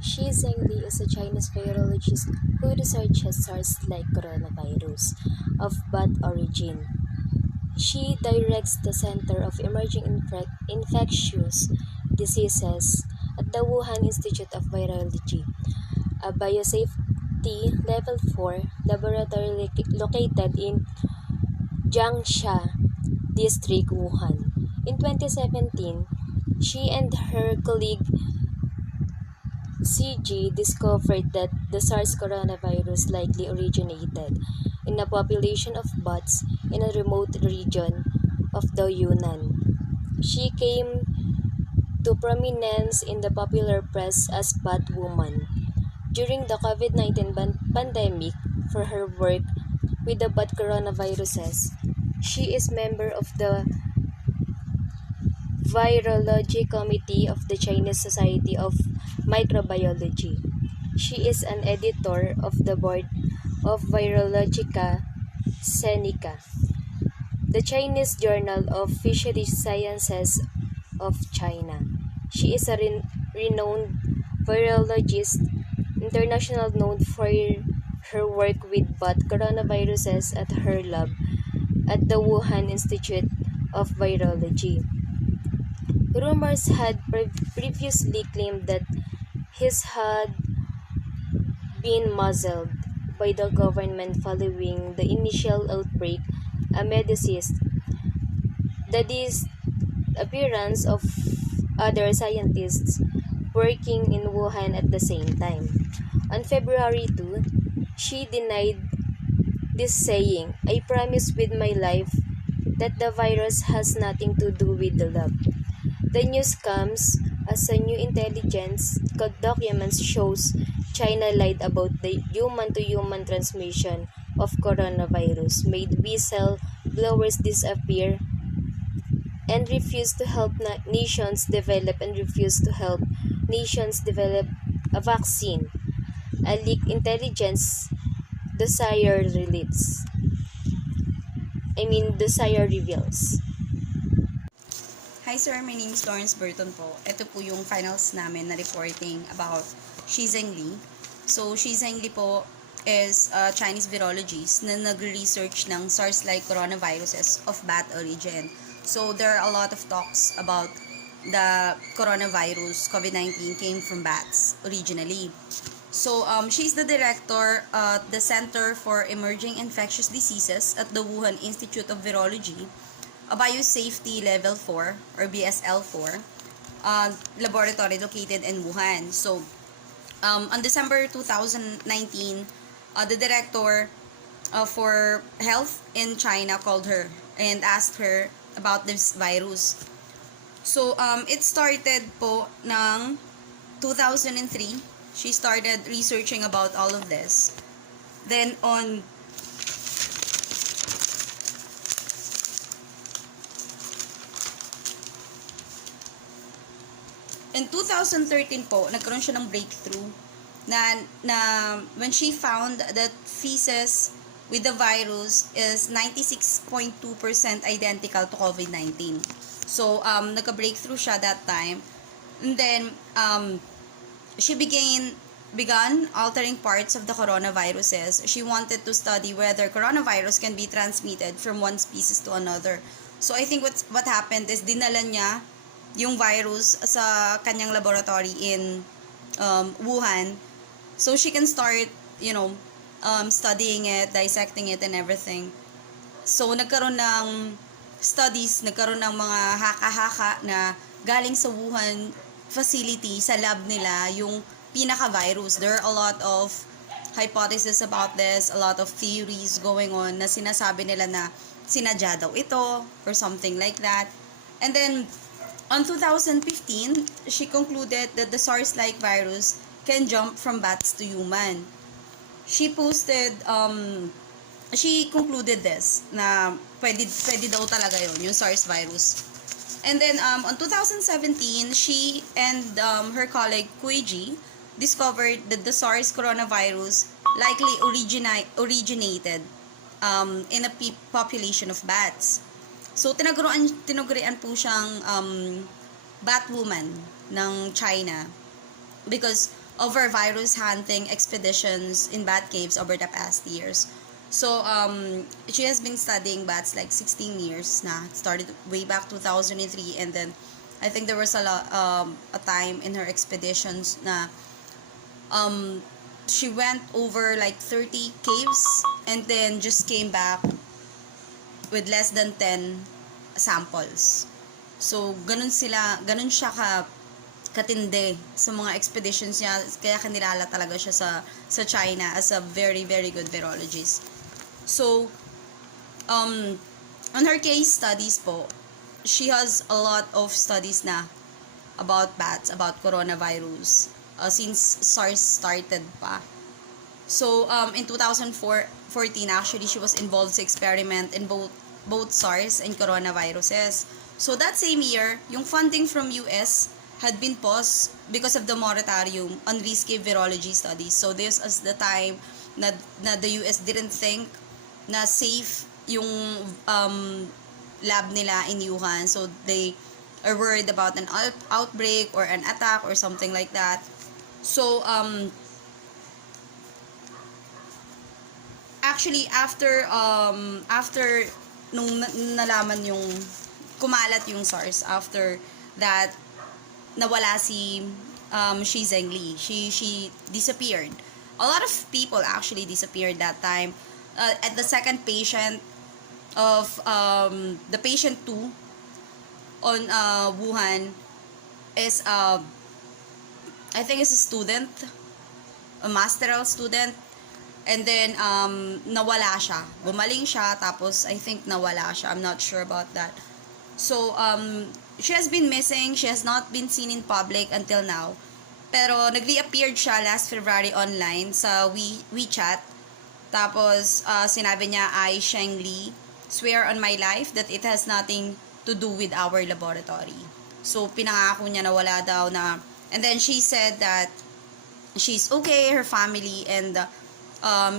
Shi Zhengli is a Chinese virologist who researches SARS-like coronavirus of bat origin. She directs the Center of Emerging Infectious Diseases at the Wuhan Institute of Virology, a biosafety level 4 laboratory located in Jiangxia District, Wuhan. In 2017, she and her colleague CG discovered that the SARS coronavirus likely originated in a population of bats in a remote region of the Yunnan. She came to prominence in the popular press as Batwoman during the COVID-19 pandemic for her work with the bat coronaviruses. She is member of the Virology Committee of the Chinese Society of Microbiology. She is an editor of the Board of Virologica Senica, the Chinese Journal of Fishery Sciences of China. She is a renowned virologist, international known for her work with bat coronaviruses at her lab at the Wuhan Institute of Virology. Rumors had previously claimed that his had been muzzled by the government following the initial outbreak amid the disappearance of other scientists working in Wuhan at the same time. On February 2, she denied this, saying, "I promise with my life that the virus has nothing to do with the lab." The news comes as a new intelligence documents shows China lied about the human-to-human transmission of coronavirus, made whistle blowers disappear, and refused to help nations develop a vaccine. A leaked intelligence desire reveals. Hi sir, my name is Lawrence Burton po. Ito po yung finals namin na reporting about Shi Zhengli. So, Shi Zhengli po is a Chinese virologist na nagre-research ng SARS-like coronaviruses of bat origin. So, there are a lot of talks about the coronavirus, COVID-19, came from bats originally. So, she's the director at the Center for Emerging Infectious Diseases at the Wuhan Institute of Virology, a biosafety level 4 or BSL4 laboratory located in Wuhan. So, on December 2019, the director for health in China called her and asked her about this virus. So, it started po ng 2003. She started researching about all of this. Then, in 2013 po, nagkaroon siya ng breakthrough na when she found that feces with the virus is 96.2% identical to COVID-19. So, nagka-breakthrough siya that time. And then, she began altering parts of the coronaviruses. She wanted to study whether coronavirus can be transmitted from one species to another. So, I think what happened is dinala niya yung virus sa kanyang laboratory in Wuhan, so she can start, studying it, dissecting it, and everything. So, nagkaroon ng studies, nagkaroon ng mga haka-haka na galing sa Wuhan facility, sa lab nila, yung pinaka-virus. There are a lot of hypotheses about this, a lot of theories going on na sinasabi nila na sinadya daw ito, or something like that. And then, on 2015, she concluded that the SARS-like virus can jump from bats to human. She concluded this, na pwede daw talaga yung SARS virus. And then, on 2017, she and her colleague, Kuiji, discovered that the SARS coronavirus likely originated in a population of bats. So, tinagurian po siyang Batwoman ng China because over virus hunting expeditions in bat caves over the past years. So, she has been studying bats like 16 years na. It started way back 2003, and then I think there was a time in her expeditions na she went over like 30 caves and then just came back with less than 10 samples. So, ganun siya katindi sa mga expeditions niya, kaya kanilala talaga siya sa China as a very, very good virologist. So, on her case studies po, she has a lot of studies na about bats, about coronavirus, since SARS started pa. So, in 2014, actually, she was involved sa experiment in both SARS and coronaviruses. So, that same year, yung funding from US had been paused because of the moratorium on risky virology studies. So, this is the time na the US didn't think na safe yung lab nila in Wuhan. So, they are worried about an outbreak or an attack or something like that. So, actually, after nung nalaman yung kumalat yung SARS, after that, nawala si Shi Zhengli. She disappeared. A lot of people actually disappeared that time. At the second patient of the patient 2 on Wuhan is I think is a student, a masteral student, and then nawala siya. Bumaling siya, tapos I think nawala siya. I'm not sure about that. So, she has been missing. She has not been seen in public until now. Pero, nag-reappeared siya last February online sa WeChat. Tapos, sinabi niya, I, Sheng Li, swear on my life that it has nothing to do with our laboratory. So, pinangako niya na wala daw na. And then, she said that she's okay, her family, and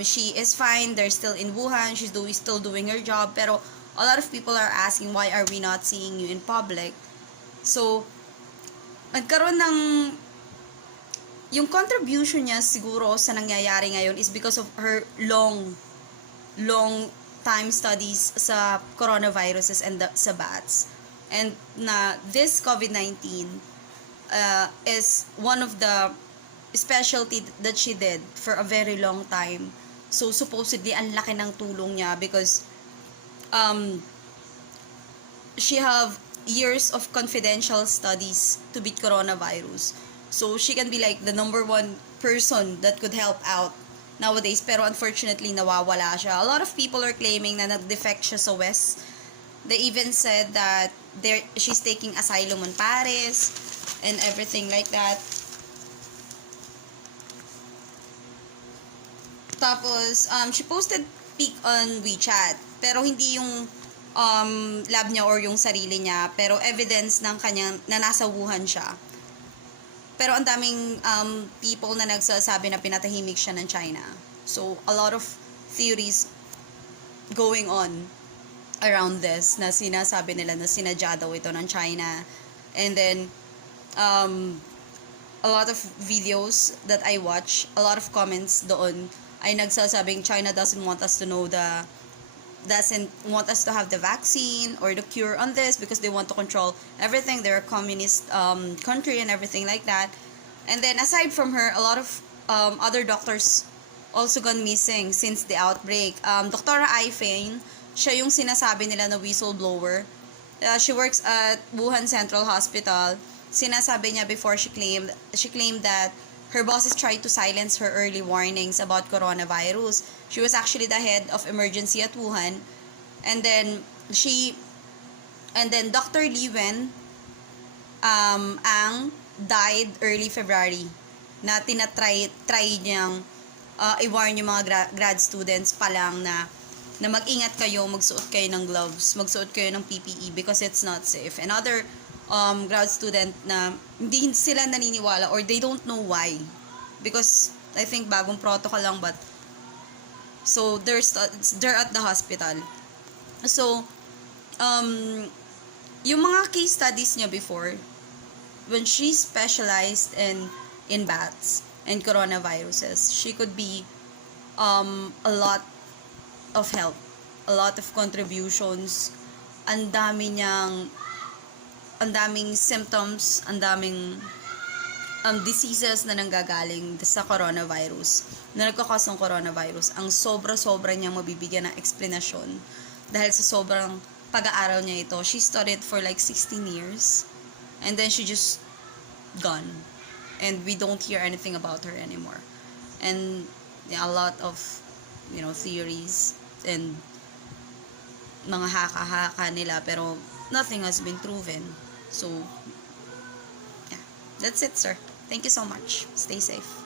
she is fine. They're still in Wuhan. She's still doing her job. Pero, a lot of people are asking, why are we not seeing you in public? So, nagkaroon ng yung contribution niya siguro sa nangyayari ngayon is because of her long time studies sa coronaviruses and sa bats. And na this COVID-19 is one of the specialty that she did for a very long time. So, supposedly, ang laki ng tulong niya because she have years of confidential studies to beat coronavirus. So, she can be like the number one person that could help out nowadays. Pero unfortunately, nawawala siya. A lot of people are claiming na nag-defect siya sa West. They even said that she's taking asylum in Paris and everything like that. Tapos, she posted pic on WeChat. Pero hindi yung lab niya or yung sarili niya. Pero evidence ng kanyang na nasa Wuhan siya. Pero ang daming people na nagsasabi na pinatahimik siya ng China. So, a lot of theories going on around this na sinasabi nila na sinadya daw ito ng China. And then, a lot of videos that I watch, a lot of comments doon ay nagsasabing China doesn't want us to have the vaccine or the cure on this because they want to control everything. They're a communist country and everything like that. And then aside from her, a lot of other doctors also gone missing since the outbreak. Dr. Ai Fein, siya yung sinasabi nila na whistleblower. She works at Wuhan Central Hospital. Sinasabi niya before she claimed that her bosses tried to silence her early warnings about coronavirus. She was actually the head of emergency at Wuhan. And then Dr. Li Wen ang died early February na tinatry niyang i-warn yung mga grad students pa lang na mag-ingat kayo, magsuot kayo ng gloves, magsuot kayo ng PPE because it's not safe. And other grad student na hindi sila naniniwala or they don't know why because I think bagong protocol lang but so they're at the hospital. So yung mga case studies niya before when she specialized in bats, and coronaviruses. She could be a lot of help, a lot of contributions. Ang daming symptoms, ang daming diseases na nanggagaling sa coronavirus, na nagkakos ng coronavirus. Ang sobra-sobra niyang mabibigyan ng explanation dahil sa sobrang pag-aaral niya ito. She studied for like 16 years and then she just gone. And we don't hear anything about her anymore. And yeah, a lot of, theories and mga haka-haka nila, pero nothing has been proven. So, yeah. That's it, sir. Thank you so much. Stay safe.